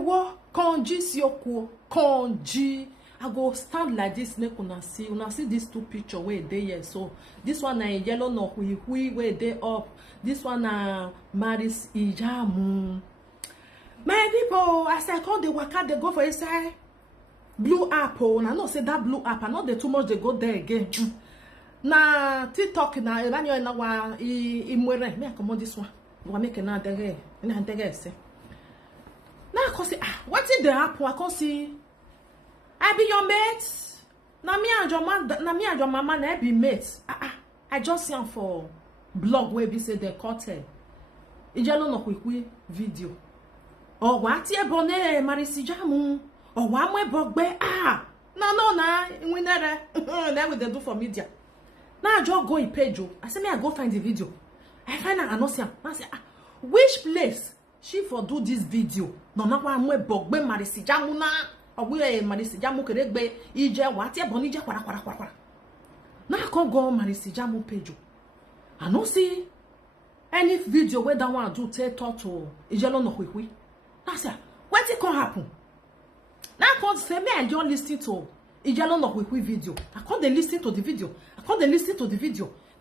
wo Kanji sioko Kanji. I go stand like this, make una see these two pictures where they here. So this one na yellow no hui where they up. This one na Marris Iyamu. My people, as I call the waka, they go for inside blue app. Oh, I know say that blue app. I know they too much they go there again. Na TikTok na eranyo na wa imwere. Me come on this one. We make na dege. Na dege say. Na I can see what is the app? I can see. I be your mate. Na me and your mama na be mates. I just see am for blog where be say they cut it. Ijalo no quick video. Oh, what ye bonnet, Marris Iyamu? Oh, one way bogbe. No, we never. That what they do for media. Now I just go in page. I say, me, I go find the video. I find an announcer. I say, which place she for do this video? No, one way bogbe, Marris Iyamu na. Or we Marris Iyamu keregbe. Ije, what ye bonije, kwara. Now I can't go on Marris Iyamu page. I don't see any video where that one do take talk to Ijelo no quick. I said, what it can happen? Now I can't say me and don't listen to Ijalo no quick video. I can't listen to the video.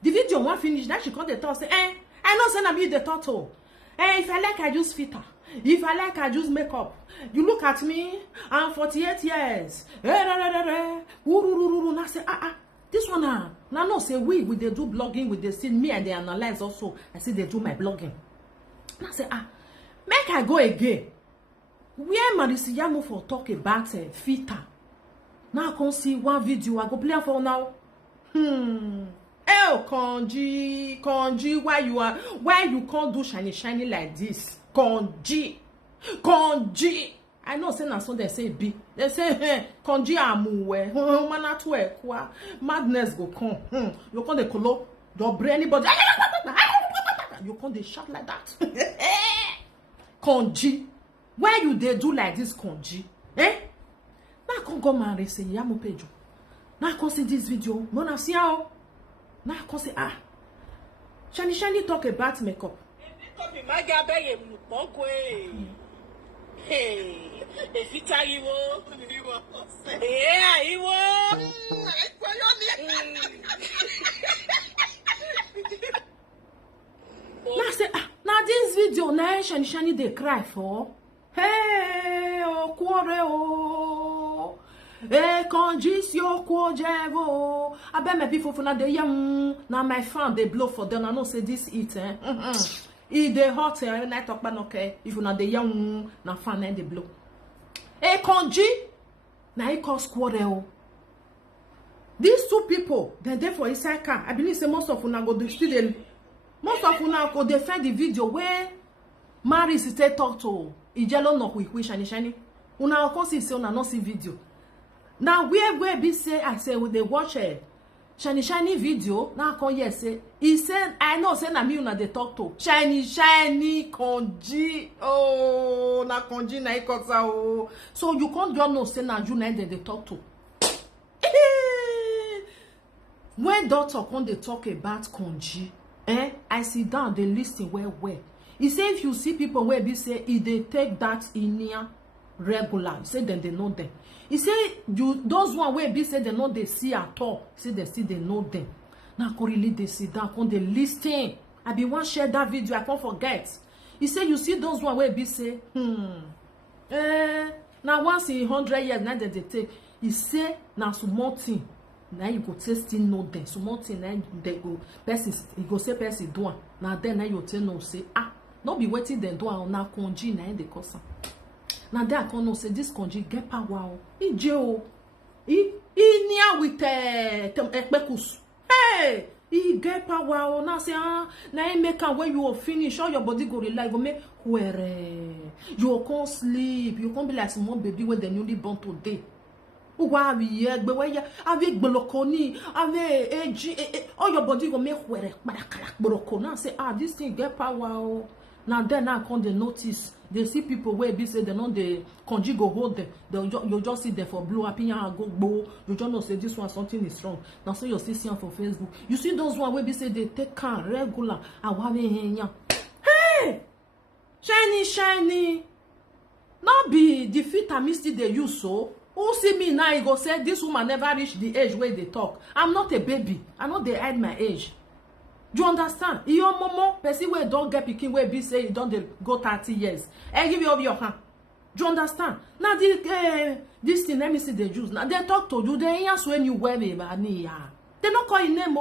The video won't finish. Now she can't talk. Say, I know say na me the turtle. If I like, I use filter. If I like, I use makeup. You look at me. I'm 48 years. I say, this one now no say we they do blogging with they see me and they analyze also. I say they do my blogging. I say make I go again. Where Marris Iyamu for talk about filter. Now I can see one video. I go play for now. Oh, Kanji, why you can't do shiny like this? Kanji. I know say na so they say be. They say Kanji amuwe. Mana to ekwa. Madness go come. You can't the color. Your brain anybody. You can't they shout like that. Kanji. Why you they do like this, Kanji? Now I can go Marris Iyamu page. Now I can see this video. No, na see how. Now I can say Shani talk about makeup. Hey, if you tell you, Now say now this video now Shani they cry for. Hey, oh, quarre, oh, Kanji, yo, quojevo. I bet my people for now they young. Now my fan they blow for them. I know say this eat, If they hot, when I talk about okay. If you not the young, now fan and they blow. Hey, Kanji, now he cause quarrel. These two people, they're there for inside car. I believe say most of una go the student. Most of una go defend the video where Marris is talk to. Ijelo no quick shiny. Una can see una no see video. Now where be say I say when they watch a shiny video. Now come here say he said I know say na me una they talk to shiny Kanji. Oh na Kanji na ikosa oh. So you can't just know say na you na they talk to. When doctor come they talk about Kanji, I sit down they listen well. He say if you see people where be say if they take that in here regular, he say then they know them. He say you those one where be say they know they see at all. He say they see they know them. Now really they sit down, come they listen. I be one share that video, I can't forget. He say you see those one where be say now once in 100 years now that they take. He say now small thing. Now you go still know them. Small thing now they go person you go say person do. Now then now you tell no say not be waiting then do now Kanji na the cause. Now there I can know say this Kanji get power. He jail. He near with ekpekus. Hey, he get power. Now say now he make when you finish all your body go relive. Make where you can't sleep. You can't be like small baby when they newly born today. All your body go make where now say this thing get power. Now then I come they notice they see people where be say they know the Kanji go hold them. You just see them for blue up and go bow. You just know say this one something is wrong. Now so you see them for Facebook. You see those one where be say they take car regular and hey shiny. Not be the filter me still dey use so. Who see me now, he go say, this woman never reach the age where they talk. I'm not a baby. I know they hide my age. Do you understand? Your momo, person where don't get picking where be say you don't go 30 years. Give you over your hand. Do you understand? Now this thing, let me see the Jews. Now they talk to you, they answer when you wear me, they not call your name.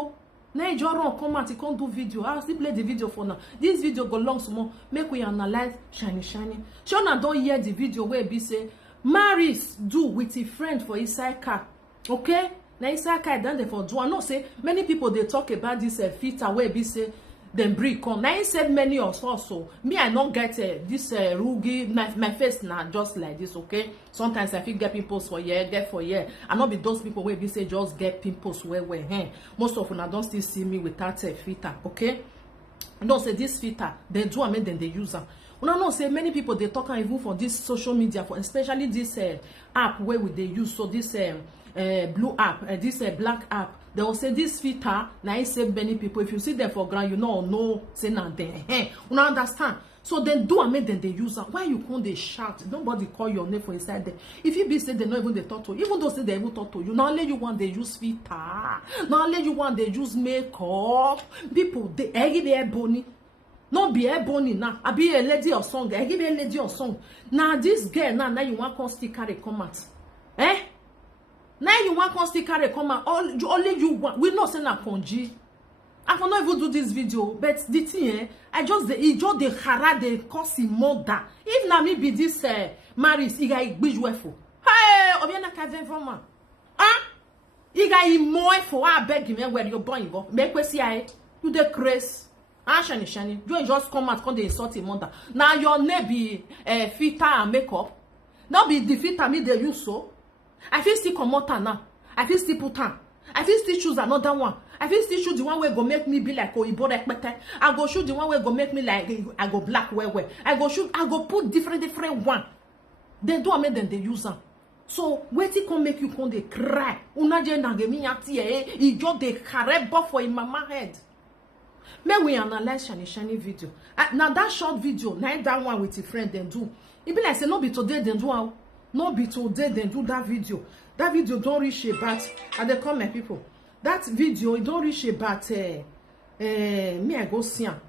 Now you run come out, you can't do video. I'll still play the video for now. This video go long some more. Make we analyze shiny. Shona don't hear the video where be say Marris do with a friend for inside car. Okay? Now inside car then they for do. I know say many people they talk about this filter where be say them break on. Now he said many of us so me I not get this rugi my face now just like this. Okay? Sometimes I feel get pimples for year, get for year. I not be those people where be say just get pimples where most of them don't still see me without a filter. Okay? Don't say this filter they do and then they use them. Una know say many people they talk even for this social media for especially this app where they use so this blue app this black app they will say this filter now it save many people. If you see them for ground you know say na them una understand. So then do and make them they use them. Why you can't they shout? Nobody call your name for inside there. If you be say they not even they talk to you, even though say they even talk to you, now only you want they use filter, now only you want they use makeup. People they give a bony. No be a bony now. I be a lady or song. I give a lady or song. Now this girl now you want to still carry come out. Now you want to still carry come out. Only you want. We not say na Kanji. I cannot even do this video, but the thing I just the hara the cause mother. If na me be this Marris, he got big for. Hey, obiana kaven voma. He got more for I beg him where you born go. Make we see you the craze. Shani, you just come out, come they insult him mother. Now your name be filter and makeup. Now be the filter me they use so. I feel still come out now. I feel still put on. I feel still choose another one. I feel still choose the one where go make me be like Oibo Rekpete. I go shoot the one where go make me like I go black where. I go put different one. They do make them they use them. So Wetin come make you come they cry. Unaje na gemi ati e just they carry for in mama head. May we analyze shiny video. Now that short video, now that one with a friend then do. It be like say no be today then do. No be today then do that video. That video don't reach about. And they call my people. That video it don't reach about. Me I go see am.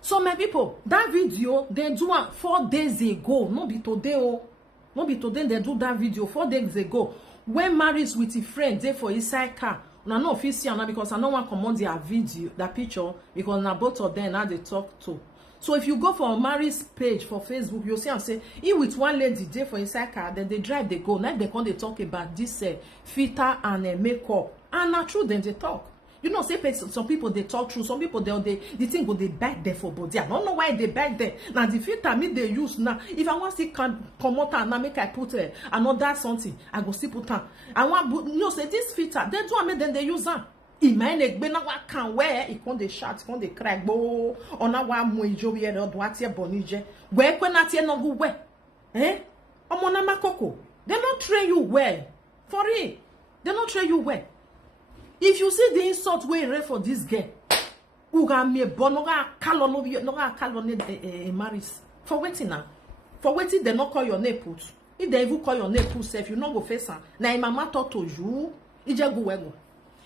So my people, that video they do 4 days ago. No be today no be today they do that video 4 days ago. When Marris with a friend they for inside car. Now no official now because I don't want to comment their video, that picture because now both of them now they talk to. So if you go for Marris page for Facebook, you'll see and say he with one lady there for inside car, then they drive they go. Now they come they talk about this filter and makeup. And not true then they talk. You know, say some people they talk true, some people they think go they back there for body. I don't know why they back there. Now the filter me they use now. If I want to see come out and now make I put another something, I go still put on. I want you know say this filter they do make then they use them. Imagine be na wa can wear it con they shout, con they cry bo ona wa mo ijo we do atie bonije. Where kwen atie no go we. Omo na makoko. They not train you well. For real. They not train you well. If you see the insult way for this girl, uga me bonoga kalo Marris. For Wetin now? For Wetin they not call your name put. If they even call your name put self, you not go face her. Na mama talk to you, ije go wego.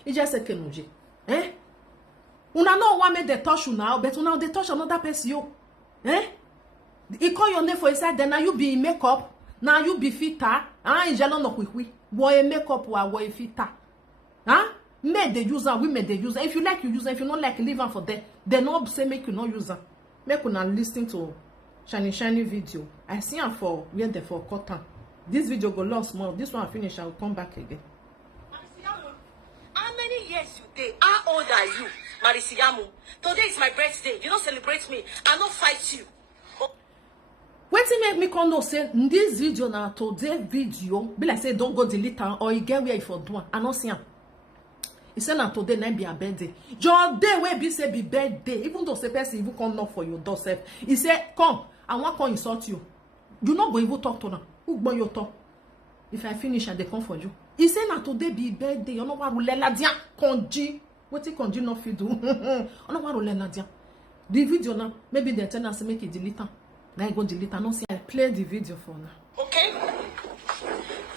Ije se kenuje. Una no one make they touch you now, but now they touch another person you. He call your name for inside, then now you be in makeup, now you be filter. Ije no quick. Boy makeup or boy filter. May they use them, women they use them. If you like, you use them. If you not like, leave them for them. They not say make you not use them. Make you not listen to shiny video. I see them for where they for cotton. This video go long small. This one finish. I will come back again. How many years you did? How old are you, Iyamu? Today is my birthday. You don't celebrate me. I don't fight you. Wetin make me come know say this video now today video be like say don't go delete am or you get where you for do am. I not see am. He said na today na be a birthday. Your day wey be say be birthday, even though say person even come knock for your doorstep. He said, come, I want come insult you. You not go even talk to them. Who go your talk? If I finish and they come for you. He said na today be birthday. You know what rulela dia Kanji. Wetin Kanji not fit do? You know what rulela dia. The video now maybe they tell us make it delete am. Now I go delete. I don't see. I play the video for now. Okay?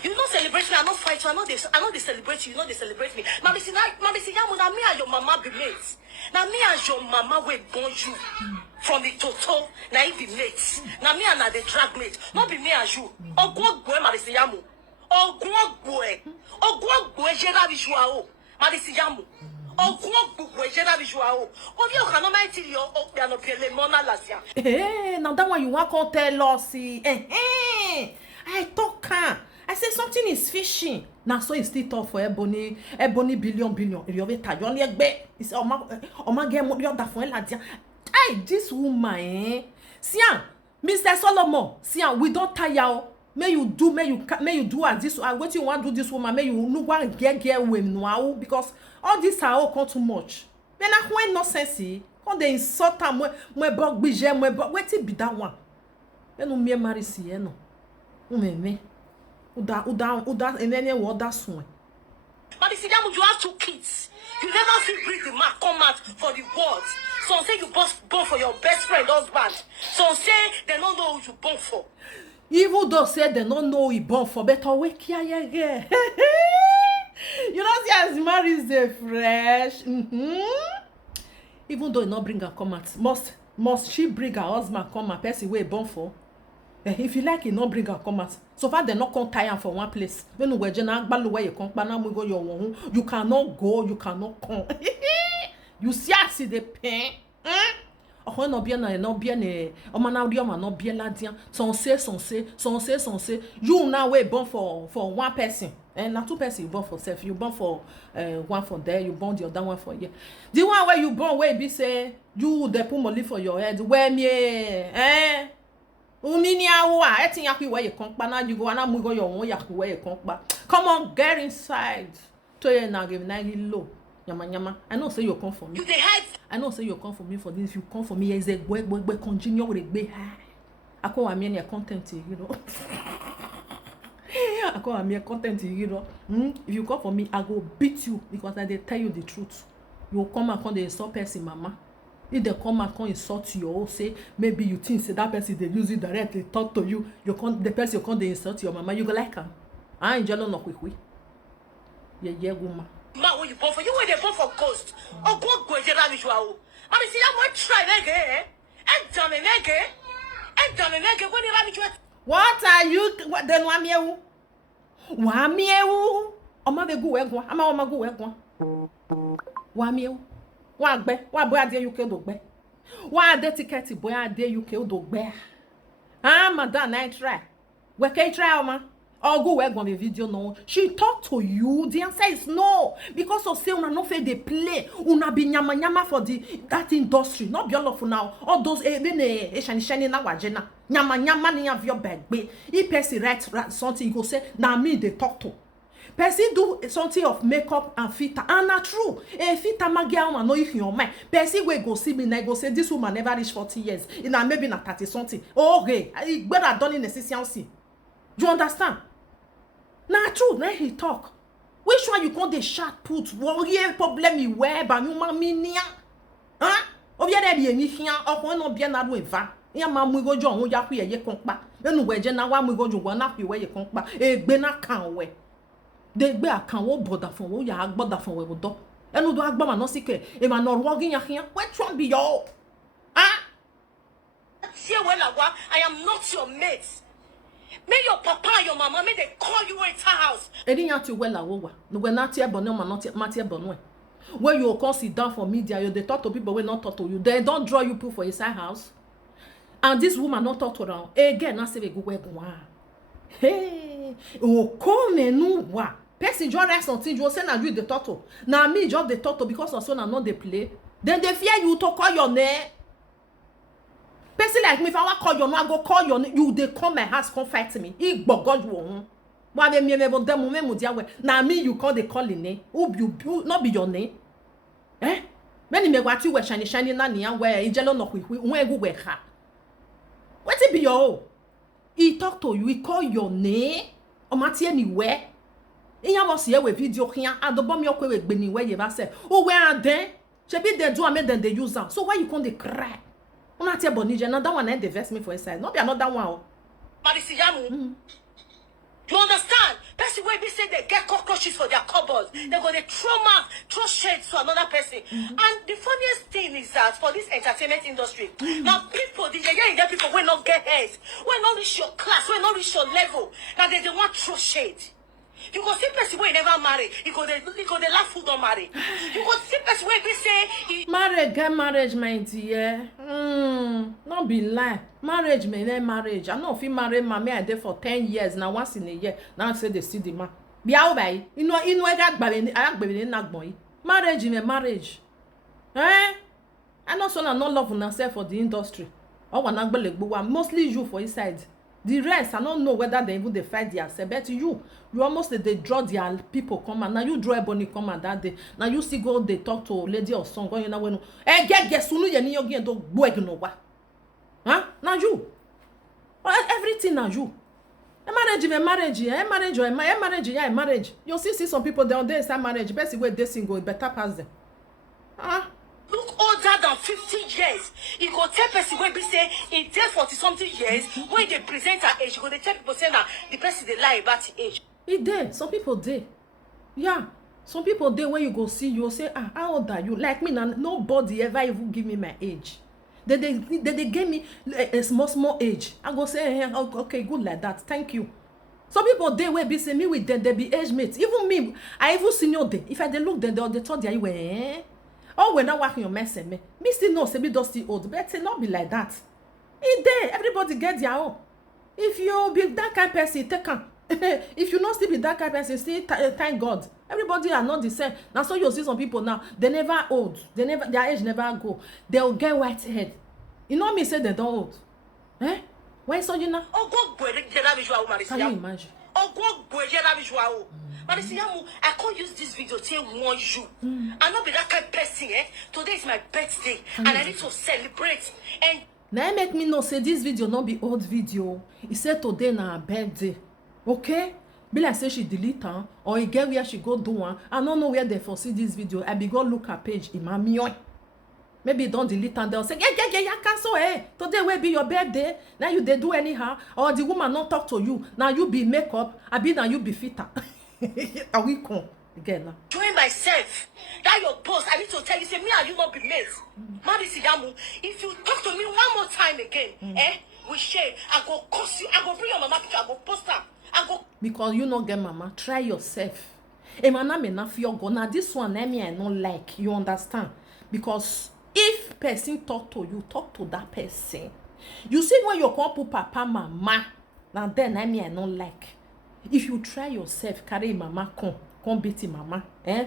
You not celebrate me, I not fight you, I know they celebrate you, you know they celebrate me. Mami si Iyamu, na me and your mama be mates. Na me and your mama will born you from the Toto, na it be mates. Na me and na the drag mate, not be me and you. Ogwogwe Marris Iyamu. Ogwogwe jera visual o. Marris Iyamu. Ogwogwe jera visual o. Obi o cannot mind till your piano pele mona lasia. Hey, now that one you want to tell us, I talk. I say something is fishing. Now so it's still tough for ebony billion. If you have a only egbe, it's oma get mo that for la dia. Hey, this woman, Sian, Mr. Solomon, Sian, we don't tire. May you do as this. What you want to do this woman? May you no one get with now because all this are all come too much. Then I when nonsense. Quand they insult am, moi bog bije, moi bog. Wetin be that one? Then no me Marris here no. Me. Uda enene wo that one. Marris Iyamu, you have 2 kids. You never feel bring the man come out for the world. Some say you born for your best friend husband. Some say they don't know who you born for. Even though say they don't know he born for, better wake here. You know see as Marris dey fresh. Even though he not bring her come out, must she bring her husband come out? Person wey born for. If you like, he not bring her come out. So far they not come tie for one place. When you where you come, you cannot go, you cannot come. You see I see the pain. On no bien no bien on na no bien la dia. Son say. You now way born for one person. And not 2 person you born for self. You born for one for there, you born the other one for here. The one where you born where be say you dey put money for your head. Where me Unini awa etin yakwi where you come pa na you go na mu go your own yakwi where you come pa. Come on, get inside. To you na give na low. Nyama. I know say you come for me. You dey hide. I know say you come for me for this. If you come for me, is a boy continue with be high. I call am here content, you know. I call am here content, you know. If you come for me, I go beat you because I dey tell you the truth. You come and come dey insult person, mama. If they come and come insult you or say maybe you think say that person they use it directly talk to you, the person you come they insult your mama, you go like her. I ain't jello no quick. Yeah, woman. Man, when you born for you, when they born for ghost. Oh, go jera visual. Marris Iyamu try again. And done again. When you visual. What are you? What then wamiewu? Oma be go egwa. Ama oma go egwa. Wamiewu. Wa gbe. Wa boy ade UK do gbe. Wa ade ticket boy ade UK do gbe. Ah, madam, I try. We can try, ma. Or go work on the video no. She talk to you. The answer is no. Because of say una no fit dey play. Una be nyama for that industry. Not be all of now. All those shani na wajena. Nyama ni have your bag. If person write something, you go say, na me they talk to. Person do something of makeup and filter. And not true. A filter magia woman know if your mind. Person will go see me and go say this woman never reach 40 years. And maybe na 30 something. Okay. I better done in the you understand? Na true, then he talk. Which one you call the shot put? Warrior problem you wear, but you mami nia. Huh? Obia de bi emi hia, okon no bia na do eva. Ya ma mu go jo ho ya ku ye konpa. Enu we je na wa mu go jo wo na ku we ye konpa. Egbe na kan we. De gbe akan wo boda fon wo ya agboda fon we bodo. Enu do agba ma no sike. E ma no ro gin ya hia. Which one be your? Huh? See when I am not your mate. May your papa and your mama, may they call you into house. Edi yan ti well awowa. No we na tie bono ma not ma tie bono. When you come sit down for media, you they talk to people when not talk to you. They don't draw you put for inside house. And this woman not talk to them. Again, na say we go we go. Hey, o come nu wa. Person just rest something you say na you the talk to. Na me just the talk to because of so na not they play. Then they fear you to call your name. Person like me, if I want call your name, I go call your name. You they come my house, come fight me. He God you. Why me but them moment mu dia we. Na me you call the calling name. Who you not be your name? Eh? When me what you we shiny na nia we ijelo no kwi we go we ha. What it be your? He talk to you, he call your name. O mati anywhere. Iyamu see we video here and the bomb your kwe we gbeni we ye ba say. Oh we are there. She be they do and make them they use am. So why you come dey cry? Una tie bonije, another one and they vex me for inside. Not be another one. Marris Iyamu. You understand? Person where we say they get cockroaches for their cupboards. They're going to throw shades to another person. And the funniest thing is that for this entertainment industry, now people, the young people will not get heads, will not reach your class, will not reach your level. Now they don't want throw shade. You go see person where never marry. You go they laugh who don't marry. You go see person where we say marriage, get marriage, my dear. Not be lie. Marriage, marriage. I know if you marry mommy I did for 10 years now, once in a year. Now I say they see the man. Be out by you know I got baby not boy. Marriage in a marriage. I know son not love on herself for the industry. I want mostly you for inside. The rest, I don't know whether they even they fight themselves. But you almost they draw their people come and now you draw a bunny come and that day. Now you see go they talk to lady or son going now. Get sunu ye ni yogi and do boy no wa. Huh? Now you. Everything now you. A marriage. You see some people they on there say marriage. Best way they single better pass them. look older than 50 years. He go tell person when be say he dey 40-something years. When they present her age, he go they tell people say that the person they lie about the age. He did. Some people did. Yeah. Some people did when you go see you say, how old are you? Like me now, nobody ever even give me my age. They gave me a small age. I go say, hey, okay, good like that. Thank you. Some people they will be say me with them, they be age mates. Even me, I even senior day. If I they look them, they thought they were oh, we're not working your mess me. Me still know say me don't still old, but it not be like that. It there, everybody get their own. If you be that kind of person, take on. If you not still be that kind of person, still thank God. Everybody are not the same. Now so you see some people now, they never old. They never their age never go. They'll get white head. You know me say they don't old. Eh? Why so you now? Can you imagine? Marris Iyamu, I can't use this video to warn you. I'm not be that kind of person, eh? Today is my birthday and I need to celebrate. And now make me know say this video not be old video. He said today na her birthday. Okay? Be like say she delete her or he get where she go do one. I don't know where they foresee this video. I be go look her page. Iyamu. Maybe don't delete and they'll say, yeah, cancel, today will be your birthday. Now you they do anyhow. Or the woman not talk to you. Now you be makeup. I be now you be fitter. Are we con again now? Doing myself. That your post, I need to tell you, say me and you not be mates. Marris Iyamu, if you talk to me one more time again, we share. I go curse you. I go bring your mama picture. I go post her. I go. Because you not get mama. Try yourself. Emana me na feel go. Now this one, me I don't like. You understand? Because if person talk to you, talk to that person. You see when you come put papa, mama, now then I don't like. If you try yourself, carry mama come beat mama,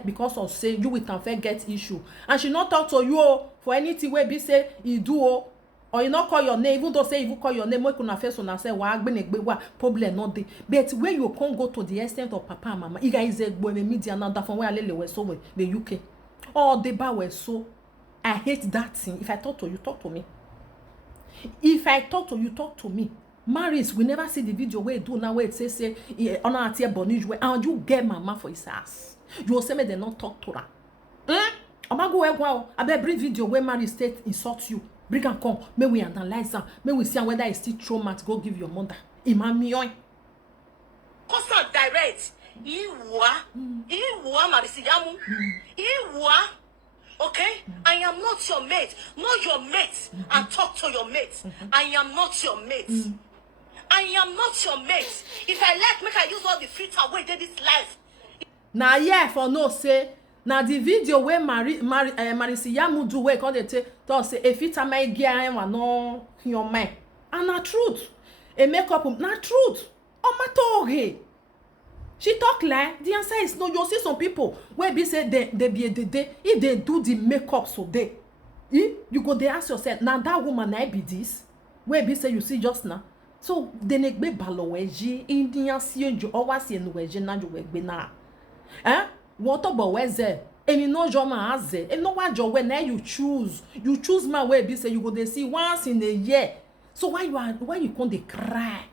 because of say you with and get issue, and she not talk to you for anything where be say you do or you not call your name, even though say you call your name, we can face on and say wa problem not dey. But when you can't go to the extent of papa and mama, you guys go in media now that from where I we so the UK, or the bar were so. I hate that thing. If I talk to you, talk to me. If I talk to you, talk to me. Marris, we never see the video where you do now where it says say honor at your bonage where and you get mama for his ass. You will say me they not talk to her. I'ma go wow. I bet bring video where Marris state insult you. Bring and come. May we analyze her. May we see whether it's still trauma to go give your mother. Imamion. Constant direct. Iwa Marris Iyamu. Iwa. Okay? I am not your mate. Know your mate and talk to your mate. I am not your mate. I am not your mate. If I like, make I use all the filter way they this life. Now yeah, for no say. Now the video where Marris Iyamu do where they talk say a filter my gear and no your mind. And na truth. A makeup na truth. Oh my talk. She talk like the answer is no. You see some people where be say they be they if they do the makeup so they you go they ask yourself now that woman I be this where be say you see just now so they make be baloweji Indian see you always see no weji na you be na what about where there and you know joma has there and no what your when you choose my way be say you go they see once in a year so why you come they cry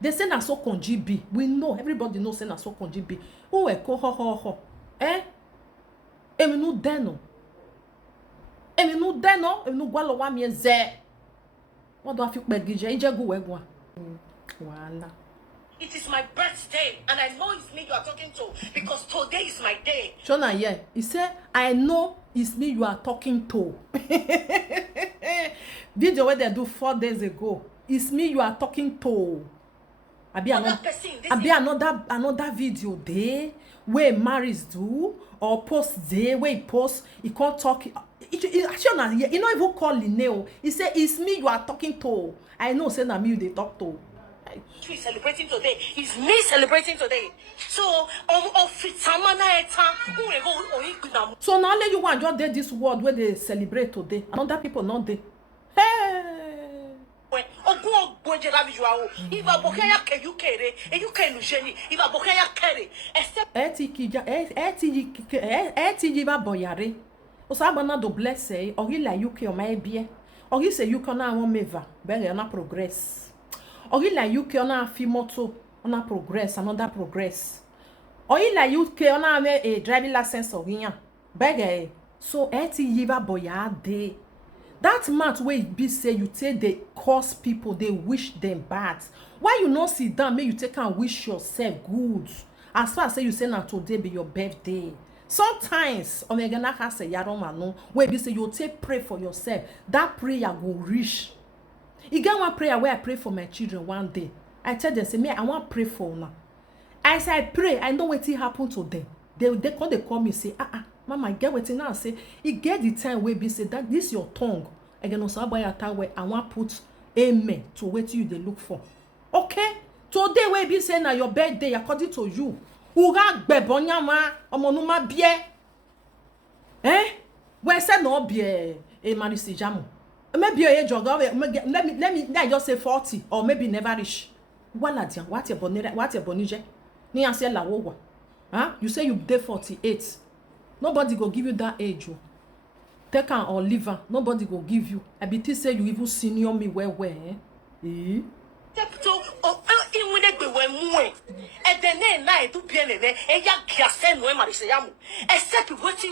They say na so Kanji be. We know, everybody knows say na so Kanji be. Who e ko ho. Emi no deno. Emi no de no, emi no gwalo wa mi ze. What do I feel begije? Ije go wegwa. Wala. It is my birthday, and I know it's me you are talking to because today is my day. Shona, yeah. He said, I know it's me you are talking to. Video where they do 4 days ago. It's me you are talking to. Abi another video there where Marris do or post there where he post he can't talk. Actually, he not even call Linneo. He say it's me you are talking to. I know say na me you they talk to. He's celebrating today. It's me celebrating today. So so now let you want just dey this world where they celebrate today. And other people not there. Hey. Boyare. Osabana do bless or he like UK or my beer. Or he say you can now meva, better na progress. Or he like UK on a moto on a progress, another progress. Or he like UK on a driving license or here. Beggar. So yiva boyade. That month where it be say you take they curse people, they wish them bad. Why you not sit down, make you take and wish yourself good. As far as say you say now today be your birthday. Sometimes Omegana has a yaromano where be say you take pray for yourself. That prayer will reach. You get one prayer where I pray for my children one day. I tell them, say, me, I want to pray for now. As I pray, I know what happen to them. They call me say, Mama, get what now say. You get the time where be say that this your tongue. Again, also about your time where I want to put amen to what you they look for. Okay? Today where be say now your birthday according to you. Ura gbebonyama omonuma bie. Where say no bie Marris Iyamu. Maybe your age or let me just say 40 or maybe never reach. What your bonije? Ni ase la wowa. You say you dey 48. Nobody go give you that age. Take an or leave her. Nobody go give you. I be say you even senior me where. Except Wetin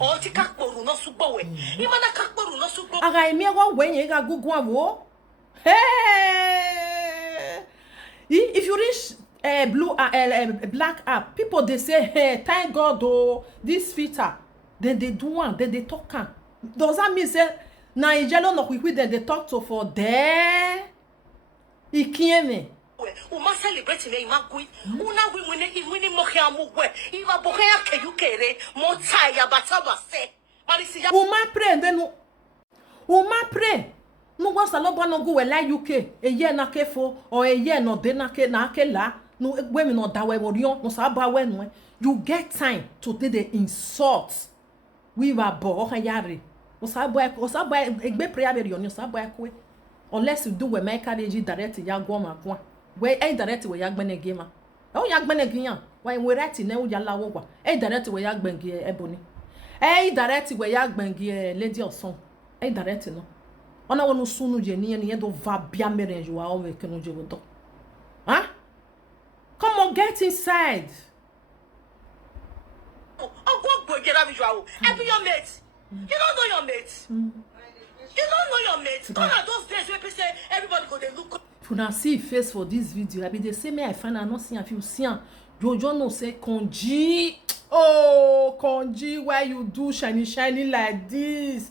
or Aga emi go when you ga gugu awo. Hey! If you reach black app, people they say, hey, thank God oh, this filter. Then they do one, then they talk. Does that mean say na ijelo no quick then they talk to for there? Ikieme. Uma celebrate me imagui. Una wini mokiamu we. Iwa bokeya ke yukere mo taya bataba se. Marris Iyamu. Uma pray then Uma pray. No was a lobo no go we like UK. A year na kefo or a year no de na ke la. No women no da we worion no sa ba we no. You get time to do the insult. We were bo yare. O sa egbe prayer be yon sa bo ekwe. Unless you do we make carriage direct ya go ma kwa. We direct we ya gbene game. O ya gbene giyan. Why we right na u ya lawo gwa. Direct we ya gbengi ebony. Direct we ya gbengi lady oson. Direct no. Ona wonu sunu je ni do va bia merenju wa o we kenu je wodo. Come on, get inside. Oh, go get up visual. I be your mate. You don't know your mate. You don't know your mate. Gone are those days where people say everybody go they look. If you see face for this video, I be the same I find I not see if you see Jojo no say Kanji. Oh, Kanji, why you do shiny like this?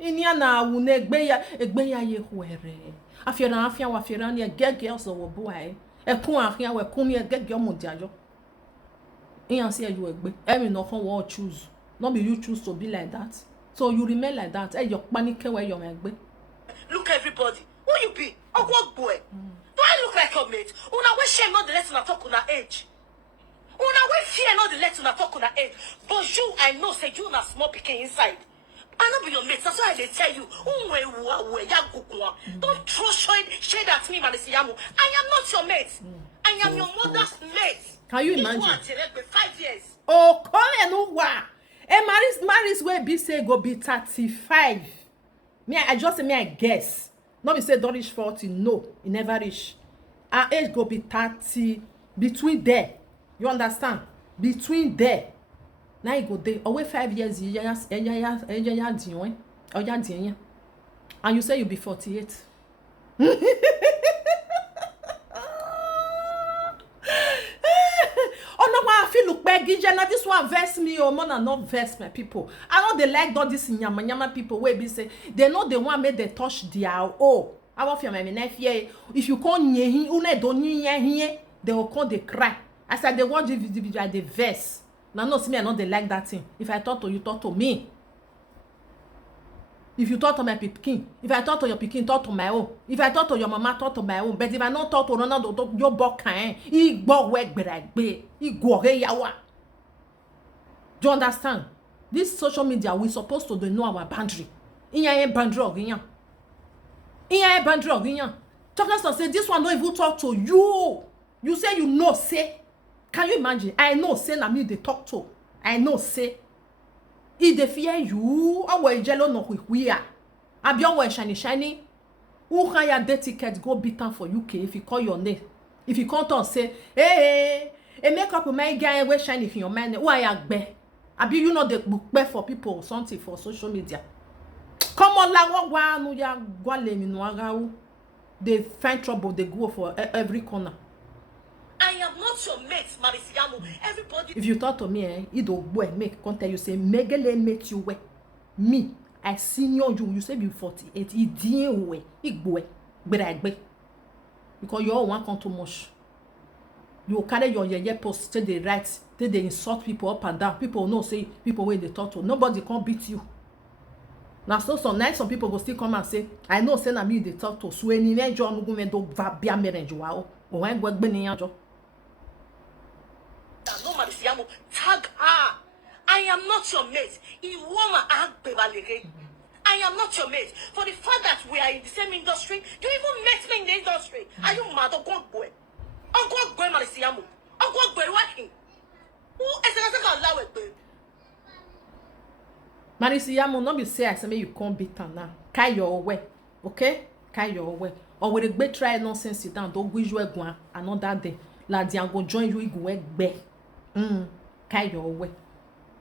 Inia na wune egbeya ye huere. Afia wa fiera ni get girls or boy. Ekun afia we kun ni get girl mo diajo. Iyan say you egbe. Every no kan what choose. Not be you choose to be like that. So you remain like that. Your panic where your egbe. Look everybody. Who you be? A what boy? Do I look like your mate? Una we shame not the let una talk una age. Una we fear not the let una talk una age. But you, I know, say you na small pikin inside. I not be your mate. That's why they tell you. Don't throw shade at me, Marris Iyamu. I am not your mate. I am your mother's mate. Can you imagine? 5 years. Oh, come and no wa. Marris will be say go be 35. I just say I guess. Not be say don't reach 40. No, he never reach. Our age go be 30. Between there. You understand? Between there. Now you go there. Away 5 years, and you say you be 48. Oh no, I feel look back. This one verse me or more than not verse my people. I know they like all this nyama people where be say they know they want me they touch their oh. I want your my nephew. If you call nye une don't nye they will call they cry. I said they want the verse. Now no see me I know they like that thing. If I talk to you, talk to me. If you talk to my pikin, if I talk to your pikin, talk to my own. If I talk to your mama, talk to my own. But if I not talk to Ronaldo, your bokan, he go work beragbe, he go yawa. Do you understand? This social media, we supposed to know our boundary. Inya boundary ogiyan. Inya boundary ogiyan. Talkers say this one don't even talk to you. You say you know say. Can you imagine? I know say na me they talk to. I know say. If they fear you, or we jello no we are. Abion we shiny. Who can your day ticket go beat for UK if you call your name? If you come and say, hey, make up my guy we shiny in your mind. Why are be? Abi you know the book be for people or something for social media. Come on, la wa no ya gwale mi no aga. They find trouble. They go for every corner. I am not your mate, Marris Iyamu. Everybody. If you talk to me, it do boy make contact you say megele mate you we. Me, I senior you. You say be 48. It deal we. It boy, beragbe. Because you all want come too much. You carry your post till they write, till they insult people up and down. People know say people where they talk to. Nobody can beat you. Now so sometimes some people go still come and say, I know say na me they talk to. So any nejo no go me do va bia merenjo o. O wan gbe gbe ni yanjo. No, Marris Iyamu, tag her. I am not your mate. I am not your mate. For the fact that we are in the same industry, you even met me in the industry. Are you mad? Uncle boy, Marris Iyamu. Uncle boy, working. Who is the guy allow it, babe? Marris Iyamu, not be say I say me you can't beat her now. Carry your way, okay? Carry your way. Or with a big try nonsense sit down, don't wish you go another day. La dian go join you go back. Carry your way.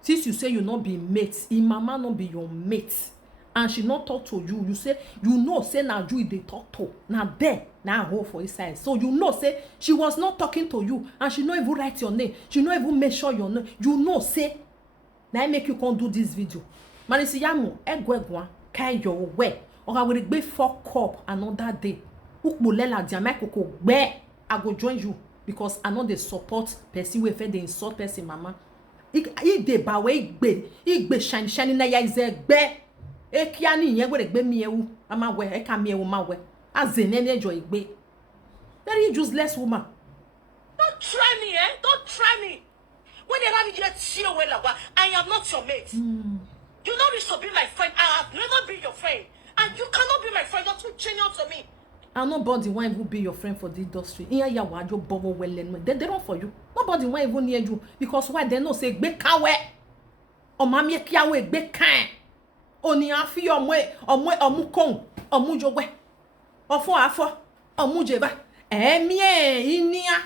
Since you say you not be mates, in mama not be your mate, and she not talk to you, you say you know say now you they talk to now there now hold for his side. So you know say she was not talking to you, and she not even write your name, she not even make sure your name. You know say now I make you come do this video. Marris Iyamu, egwegwa carry your way, or I will be fuck up another day. Ukbulela diamako gbe, I go join you. Because I know they support person we fe they insult person mama. I de ba we igbe shiny na ya ize gbe. E kiani yen we gbe mi ewu. Ama we e ka mi ewu ma we. Azene ne jo igbe. Very useless woman. Don't try me, eh? Don't try me. When they have you cheer well, I am not your mate. You don't wish to be my friend. I have never been your friend. And you cannot be my friend. You're too genius to me. And nobody won't even be your friend for the industry. Iya ya wa jo bobo well they don't for you. Nobody won't even near you because why they know say gbe kawe. O ma mi kiawe gbe kan. Oni afi omu kon, omu jogwe. Ofo afo, omu jeba. Emie inia.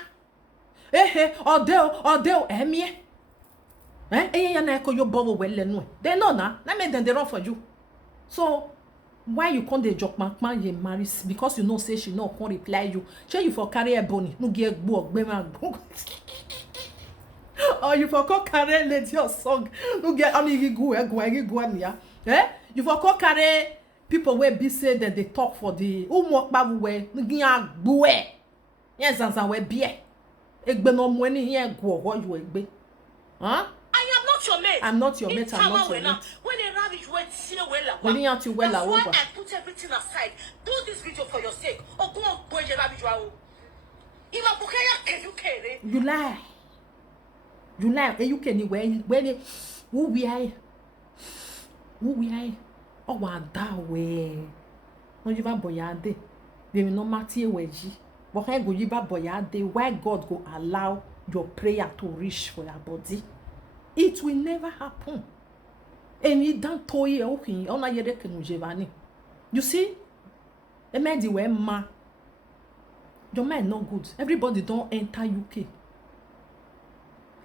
Odeo emie. Ya na ko yo bobo well they know na. That mean they run for you. So why you can't dey joke man ye Marris because you know say she no can't reply you. Shey you for carry a bony no get gbo ogbema. Or you for call carry lady your song no get only go ya. You for call carry people where be say that they talk for the umo babu we no gian gbo yes zanzan we bie egbe no mo ni yen go wo you egbe. Huh? I am not your mate. I'm not your mate. I'm not your mate. When they have it, when you have to well that's why I put everything aside. Do this video for your sake. Or go on, boy, you lie. You lie. And you can when who we are. Oh, what that way. No, you va boyade. They will not matter where you. But I go you va boyade. Why God go allow your prayer to reach for your body? It will never happen. And you don't toy okay. On a yere kenujevani. You see, the man the way ma. Your man not good. Everybody don't enter UK.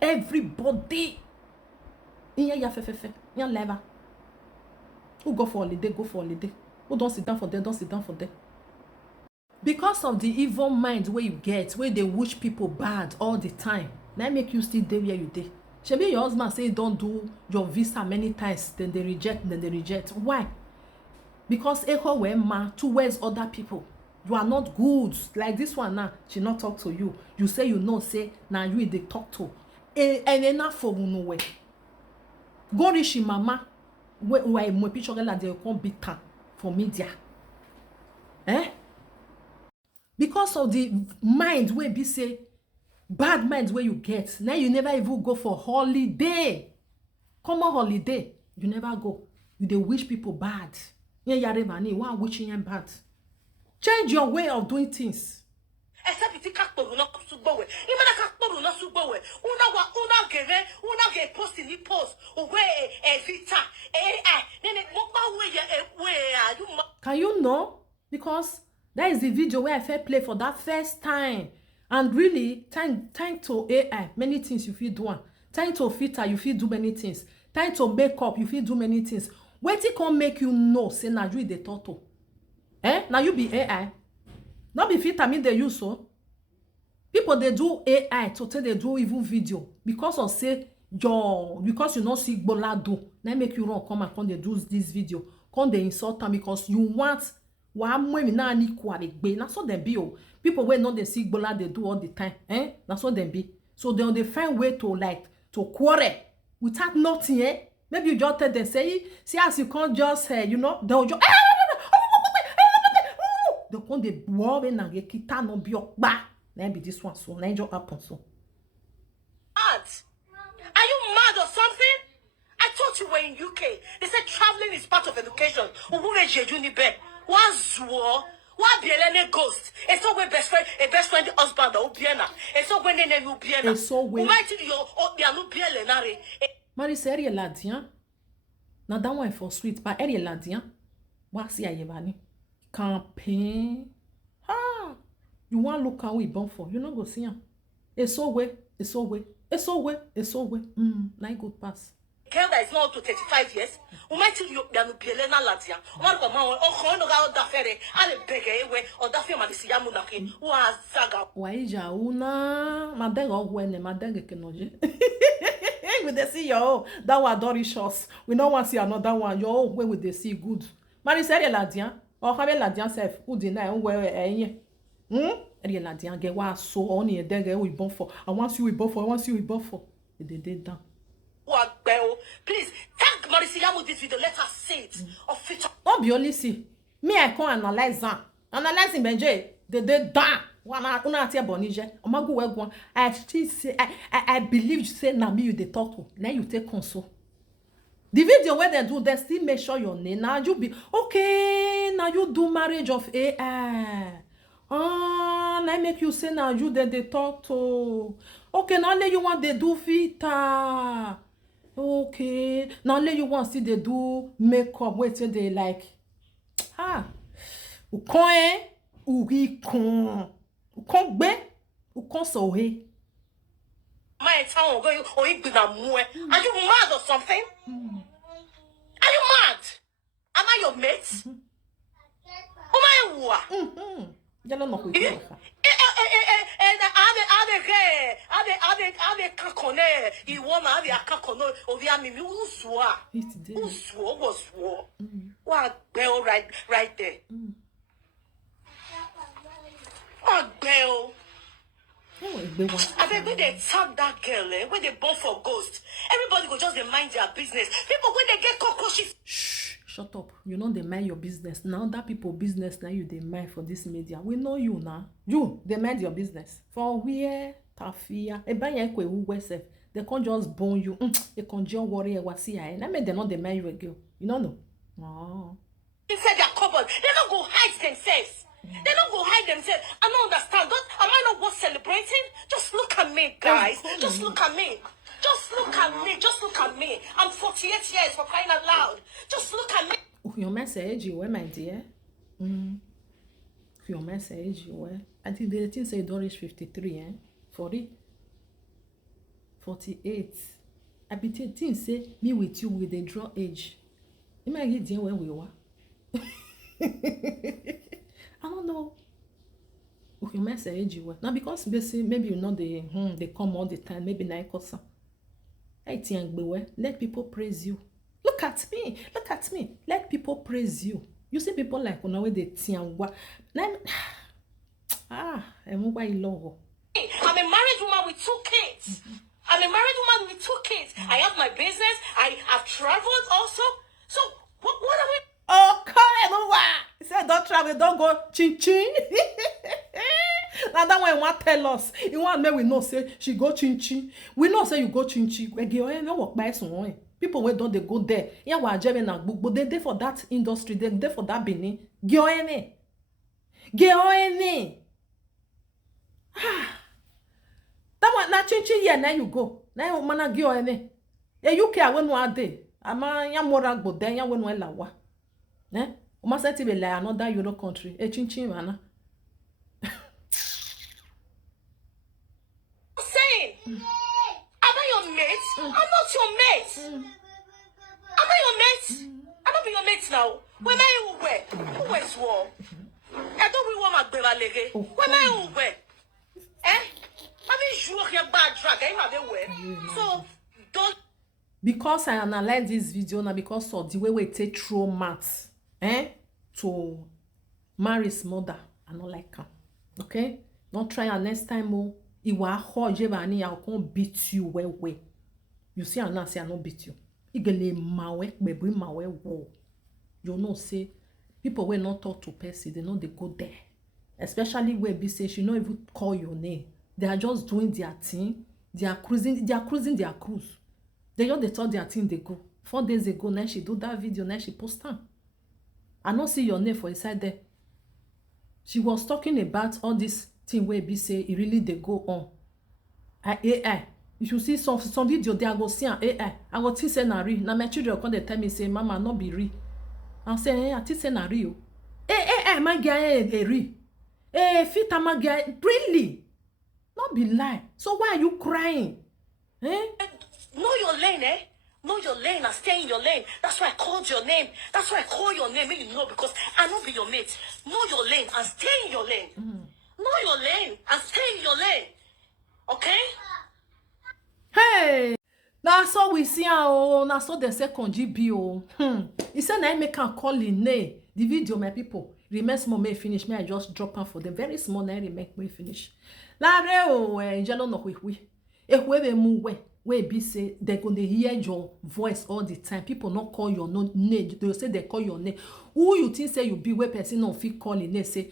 Everybody. Iye ya fe. Yan leva. Who go for holiday, go for holiday. Who don't sit down for them, don't sit down for them. Because of the evil mind where you get, where they wish people bad all the time, that make you still there where you dey. Shebi your husband say don't do your visa many times, then they reject. Why? Because echo wema towards other people. You are not good. Like this one now, she not talk to you. You say you know, say now you they talk to. And enough for no way. Go reach mama. Where my picture like they come bitter for media. Because of the mind where be say bad mind where you get. Now you never even go for holiday. Come on holiday. You never go. You dey wish people bad. Why wishing them bad? Change your way of doing things. Except if you can't go, not to go away. Even if you can't not to go away. Una get post in the post. Where a vita. Can you know? Because that is the video where I first play for that first time. And really, time to AI, many things you feel do. Time to filter, you feel do many things. Time to make up, you feel do many things. Wetin can make you know, say na you the turtle. Now you be AI. Not be filter me they use so. People they do AI to tell they do even video because of say because you not see bolado. Now make you run come and come they do this video. Come they insult them because you want na so them be. People wey know they see bola they do all the time. Na so them be. So they find way to quarrel without nothing. Maybe you just tell them say, see as you can't just they'll just they come they worry na get kita no be ba. Maybe this one so na just happen so. Mad? Are you mad or something? I thought you were in UK. They said traveling is part of education. What be a ghost? It's not when best friend husband or Biena. It's not when you Biena. It's so when you Marris area ladien. Na that one for sweet, but area ladien. What see ayebani? Campaign. You want look how we born for? You not go see him. It's so way. Na good pass. Girl that is not up to 35 years, who might tell you that you are not Latia. One of my own, or that ferry, and a beggar away, or that film at the Iyamu Naki, who has Saga. Why jauna? Madega when madega kenoje. We they see yo that one Dory shots. We don't want to see another one. Yo, where would they see good? Marris area ladian or have ladian self who deny where area ladian get what so only a dega we born for. I want you we born for. They did down. Please tag Marris Iyamu this video. Let us see it. Of feature. Don't be only see. Me I can analyze that. Analyzing Benjay. They did that. Una tia bonije. Omagu wegwan. I still say I believe you say na me you dey talk to. Now you take console. The video where they do, they still make sure your name. Now you be okay. Now you do marriage of AI. Now make you say now you they talk to. Okay, now let you want they do vita. Okay, now let you want see they do makeup. Wait till they like. Ou kon ou ri kon. Ou kon be ou kon sohe. My town going or you are you mad or something? Are you mad? Am I your mate? Who am I? Jalo no ku ko. Ade kakone iwoma ade akakono obi amimi usua. Usua was war. What bell right there. What bell? I beg when they tag that girl, when they born for ghost, everybody go just they mind their business. People when they get cockroaches. Shh, shut up. You know they mind your business. Now that people business now you they mind for this media. We know you now. You they mind your business. For where tafia. They can't just bone you. They can't just worry what see. I mean they not they mind you again. You don't know. Oh. Inside their cupboard, they don't go hide themselves. They don't go hide themselves. I don't understand. Am I not worth celebrating? Just look at me, guys. Just look at me. Just look at me. Just look at me. I'm 48 years for crying out loud. Just look at me. Your message, you were, my dear. Your message, you were. I think the thing say don't reach 53, 40, 48. I be think say me with you with the draw age. You might get there when we were. I don't know. Okay, my say age you were. Now because basically maybe you know they come all the time. Maybe na ikosa. Let people praise you. Look at me. Look at me. Let people praise you. You see people like on way they tiangwa. I'm a married woman with 2 kids. I'm a married woman with 2 kids. I have my business. I've traveled also. So what are we? Oh, come on. He said don't travel, don't go chin chin. Now that one want tell us. You want me we know say she go chin chin. We know say you go chin chin. We give no work by someone. People wey don't they go there. Yeah, we are jamming na book, but they there for that industry. They there for that Benin. Gioene. That one na chin chin yeah. Now you go. Now you mana gioene. Yeah, you care when one day. Ama ya mora go there. Ya when one lawa. Uma say be like another Euro country. Chin chin mana. Am I your mate? I'm not your mate. Am I your mate? I'm not your mate now. When I who is war? I don't we want my beva lege. When I who I mean you your bad track. I have a way. So don't. Because I analyze this video now because of the way we take through maths, to Marris' mother. I don't like her. Okay? Don't try her next time. Iwa hoje bani ya kon beat you we. You see Anna say I no beat you. Igele mawe bebu mawe wo. You know say people will not talk to person, they know they go there. Especially where be say she not even call your name. They are just doing their thing. They are cruising their cruise. They just they thought their thing they go. 4 days ago, now she do that video, now she post them. I don't see your name for inside there. She was talking about all this thing where be say it really they go on. AI. If you see some video they go see an AI. I go think say na real. Na my children come they tell me say mama no be real. I say I think say na real. My guy real. Fit my guy really. Not be lie. So why are you crying? Know your lane, Know your lane and stay in your lane. That's why I called your name. That's why I call your name. Make you know because I not be your mate. Know your lane and stay in your lane. Know your lane and stay in your lane. Okay? Hey! Now so we see now so they say Kanji be He said I make a call in name. The video, my people. Remain small may finish. May I just drop out for them. Very small now make me finish. La re jalo no we. Whoever move where be say they're gonna hear your voice all the time. People not call your name. They say they call your name. Who you think say you be where person no fit calling? They say,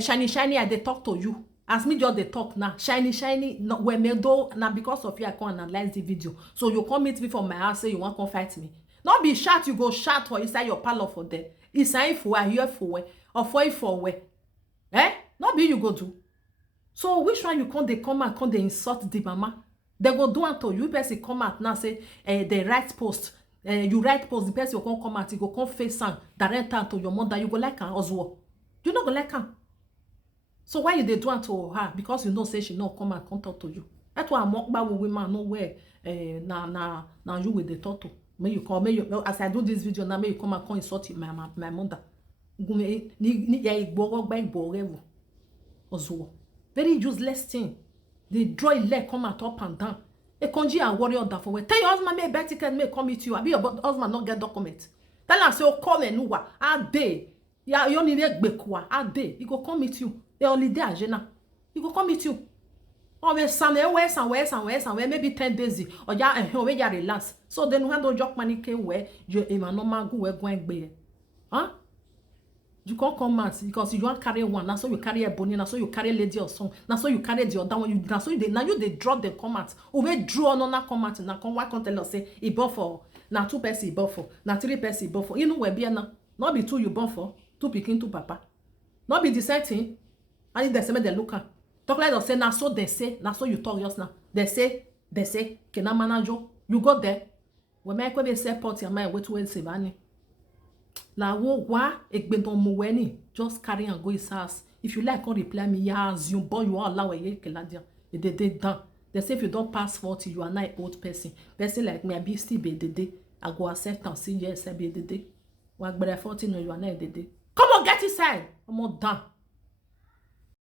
shiny, I they talk to you. As me just they talk now. Shiny, no when me do now because of you I can analyze the video. So you come meet me from my house say you want to come fight me. Not be shout, you go shout for inside your parlor for them. It's time for I hear for or for where. Not be you go do. So which one you come they come and come they insult the mama? They go do unto you person come out now say they write post. You write post, the person will come out, you go come face and direct her to your mother, you go like her as well. You not go like her. So why you they do unto her? Because you know say she not come and come talk to you. That's why I'm walk by with women nowhere now you with the talk to. May you come, as I do this video now, may you come and come insult my mother. Very useless thing. They draw a leg, come at up and down. A Kanji and warrior that for tell your husband may buy ticket may come meet you. I be your husband not get document. Tell us say come and nuwa a day. Ya you need a bekwa a day. He go come meet you. The holiday agena. He go come meet you. Always some west and maybe 10 days or ya where ya relax. So then we handle job money came where you a normal go where going be. Huh? You can't come out because you want carry one. Now so you carry a bonnie. Now so you carry lady or song. Now so you carry the other one. Now so they drop the comment. Or we draw another comment. Now come why can't tell us say it buffer. Now 2 person buffer. Now 3 person buffer. You know where be now. Not be 2 you buffer. 2 picking 2 papa. Not be the same thing. And they say they look at. Talk like they say now so they say. Now so you talk just now. They say. Can I manage you? You go there. When I come say put your mind wait say bani. La wo wa egbedon mo weni just carry and go his house. If you like, come reply me. Yeah, assume boy you all allow ye keladia. They done. They say if you don't pass 40, you are not an old person. Person like me, I be still be dede. I go accept and say yes, I be dede. When I 40, no, you are not a dede. Come on, get inside. I'm all done.